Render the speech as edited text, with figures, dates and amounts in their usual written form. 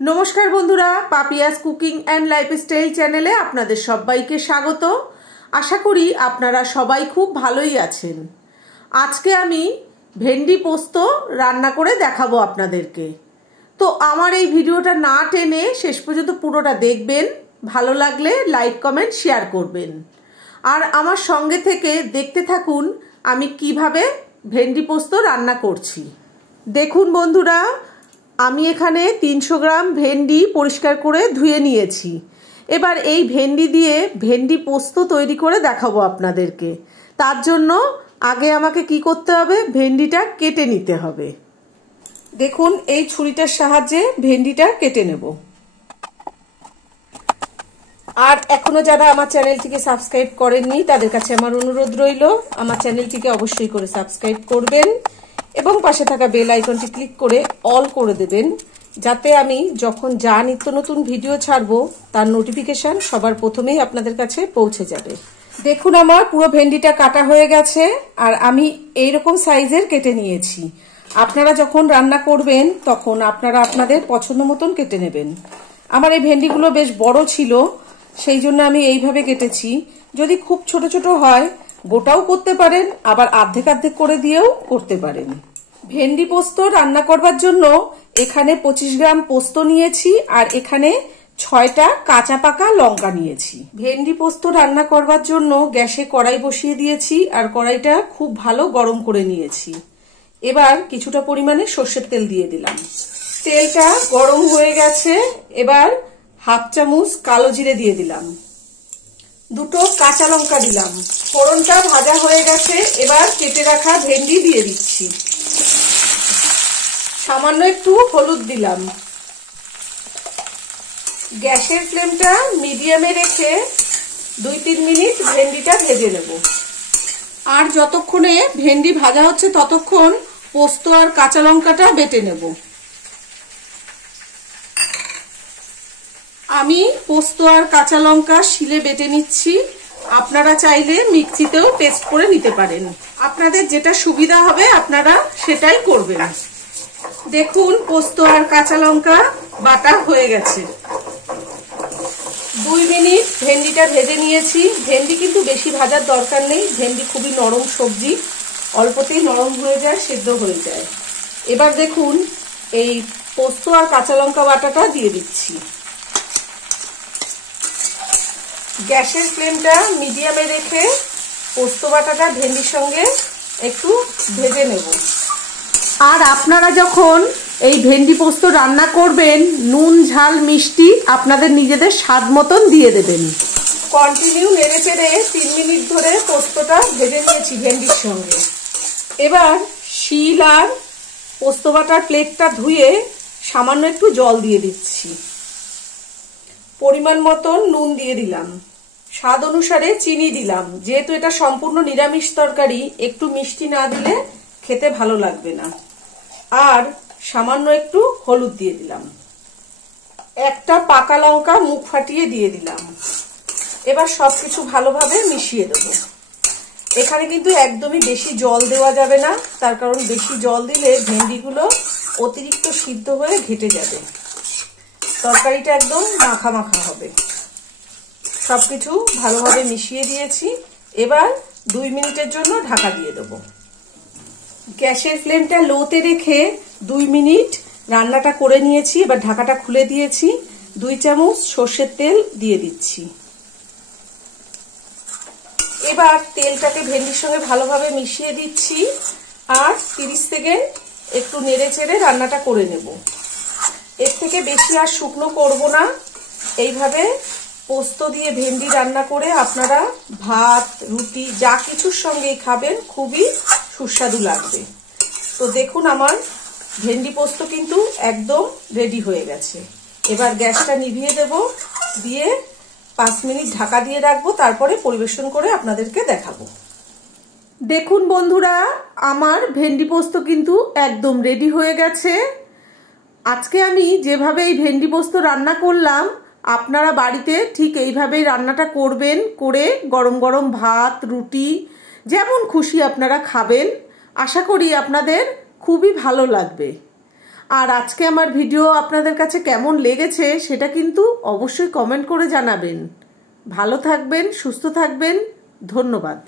নমস্কার বন্ধুরা, Papiya's cooking and lifestyle চ্যানেলে আপনাদের সবাইকে স্বাগত। আশা করি আপনারা সবাই খুব ভালোই আছেন। আজকে আমি ভেন্ডি পোস্ত রান্না করে দেখাবো আপনাদেরকে। তো আমার এই ভিডিওটা না টেনে শেষ পর্যন্ত পুরোটা দেখবেন। ভালো লাগলে লাইক কমেন্ট শেয়ার করবেন, আর আমার সঙ্গে থেকে দেখতে থাকুন আমি কিভাবে ভেন্ডি পোস্ত রান্না করছি। দেখুন বন্ধুরা, আমি এখানে 300 গ্রাম ভেন্ডি পরিষ্কার করে ধুয়ে নিয়েছি। এবার এই ভেন্ডি দিয়ে ভেন্ডি পোস্ত তৈরি করে দেখাবো আপনাদেরকে। তার জন্য আগে আমাকে কি করতে হবে, ভেন্ডিটা কেটে নিতে হবে। দেখুন, এই ছুরিটার সাহায্যে ভেন্ডিটা কেটে নেব। আর এখনো যারা আমার চ্যানেলটিকে সাবস্ক্রাইব করেননি তাদের কাছে আমার অনুরোধ রইল, আমার চ্যানেলটিকে অবশ্যই করে সাবস্ক্রাইব করবেন এবং পাশে থাকা বেল আইকনটি ক্লিক করে অল করে দেবেন, যাতে আমি যখন যা নিত্য নতুন ভিডিও ছাড়বো তার নোটিফিকেশন সবার প্রথমেই আপনাদের কাছে পৌঁছে যাবে। দেখুন, আমার পুরো ভেন্ডিটা কাটা হয়ে গেছে আর আমি এইরকম সাইজের কেটে নিয়েছি। আপনারা যখন রান্না করবেন তখন আপনারা আপনাদের পছন্দ মতন কেটে নেবেন। আমার এই ভেন্ডিগুলো বেশ বড় ছিল, সেই জন্য আমি এইভাবে কেটেছি। যদি খুব ছোট ছোট হয় গোটাও করতে পারেন, আবার অর্ধেক অর্ধেক করে দিয়েও করতে পারেন। ভেন্ডি পোস্ত রান্না করবার জন্য এখানে 25 গ্রাম পোস্ত নিয়েছি আর এখানে 6টা কাঁচা পাকা লঙ্কা নিয়েছি। ভেন্ডি পোস্ত রান্না করবার জন্য গ্যাসে কড়াই বসিয়ে দিয়েছি আর কড়াইটা খুব ভালো গরম করে নিয়েছি। এবার কিছুটা পরিমাণে সর্ষের তেল দিয়ে দিলাম। তেলটা গরম হয়ে গেছে, এবার হাফ চামচ কালো জিরে দিয়ে দিলাম, 2টো কাঁচা লঙ্কা দিলাম। ফোড়নটা ভাজা হয়ে গেছে, এবার কেটে রাখা ভেন্ডি দিয়ে দিচ্ছি। সামান্য একটু হলুদ দিলাম। গ্যাসের ফ্লেমটা মিডিয়ামে রেখে 2-3 মিনিট ভেন্ডিটা ভেজে নেব। আর যতক্ষণে ভেন্ডি ভাজা হচ্ছে ততক্ষণ পোস্ত আর কাঁচা লঙ্কাটা বেটে নেব। আমি পোস্ত আর কাঁচা লঙ্কা শিলে বেটে নিচ্ছি। আপনারা চাইলে মিক্সিতেও পেস্ট করে নিতে পারেন। আপনাদের যেটা সুবিধা হবে আপনারা সেটাই করবেন। দেখুন, পোস্ত আর কাঁচা লঙ্কা বাটা হয়ে গেছে। 2 মিনিট ভেন্ডিটা ভেজে নিয়েছি। ভেন্ডি কিন্তু বেশি ভাজার দরকার নেই, ভেন্ডি খুবই নরম সবজি, অল্পতেই নরম হয়ে যায়, সেদ্ধ হয়ে যায়। এবার দেখুন, এই পোস্ত আর কাঁচা লঙ্কা বাটাটা দিয়ে দিচ্ছি। গ্যাসের ফ্লেমটা মিডিয়ামে রেখে পোস্ত বাটাটা ভেন্ডির সঙ্গে একটু ভেজে নেব। আর আপনারা যখন এই ভেন্ডি পোস্ত রান্না করবেন, নুন ঝাল মিষ্টি আপনাদের নিজেদের স্বাদ মতন দিয়ে দেবেন। কন্টিনিউ নেড়ে চেড়ে 3 মিনিট ধরে পোস্তটা ভেজে নিয়েছি ভেন্ডির সঙ্গে। এবার শিল আর পোস্ত বাটার প্লেটটা ধুয়ে সামান্য একটু জল দিয়ে দিচ্ছি। পরিমাণ মতন নুন দিয়ে দিলাম, স্বাদ অনুসারে চিনি দিলাম। যেহেতু এটা সম্পূর্ণ নিরামিষ তরকারি, একটু মিষ্টি না দিলে খেতে ভালো লাগবে না। আর সামান্য একটু হলুদ দিয়ে দিলাম। একটা পাকা লঙ্কা মুখ ফাটিয়ে দিয়ে দিলাম। এবার সবকিছু ভালোভাবে মিশিয়ে দেবো। এখানে কিন্তু একদমই বেশি জল দেওয়া যাবে না, তার কারণ বেশি জল দিলে ভেন্ডিগুলো অতিরিক্ত সিদ্ধ হয়ে ঘেটে যাবে। তরকারিটা একদম মাখা মাখা হবে। সবকিছু ভালোভাবে মিশিয়ে দিয়েছি। এবার 2 মিনিটের জন্য ঢাকা দিয়ে দেবো। গ্যাসের ফ্লেমটা লোতে রেখে 2 মিনিট রান্নাটা করে নিয়েছি। এবার ঢাকাটা খুলে দিয়েছি। 2 চামচ সর্ষের তেল দিয়ে দিচ্ছি। এবার তেলটাকে ভেন্ডির সঙ্গে ভালোভাবে মিশিয়ে দিচ্ছি আর 30 সেকেন্ড একটু নেড়ে চেড়ে রান্নাটা করে নেব। এর থেকে বেশি আর শুকনো করব না। এইভাবে পোস্ত দিয়ে ভেন্ডি রান্না করে আপনারা ভাত, রুটি যা কিছুর সঙ্গেই খাবেন, খুবই সুস্বাদু লাগবে। তো দেখুন, আমার ভেন্ডি পোস্ত কিন্তু একদম রেডি হয়ে গেছে। এবার গ্যাসটা নিভিয়ে দেব, দিয়ে 5 মিনিট ঢাকা দিয়ে রাখবো, তারপরে পরিবেশন করে আপনাদেরকে দেখাবো। দেখুন বন্ধুরা, আমার ভেন্ডি পোস্ত কিন্তু একদম রেডি হয়ে গেছে। আজকে আমি যেভাবে এই ভেন্ডি পোস্ত রান্না করলাম, আপনারা বাড়িতে ঠিক এইভাবেই রান্নাটা করবেন, করে গরম গরম ভাত, রুটি যেমন খুশি আপনারা খাবেন। আশা করি আপনাদের খুবই ভালো লাগবে। আর আজকে আমার ভিডিও আপনাদের কাছে কেমন লেগেছে সেটা কিন্তু অবশ্যই কমেন্ট করে জানাবেন। ভালো থাকবেন, সুস্থ থাকবেন, ধন্যবাদ।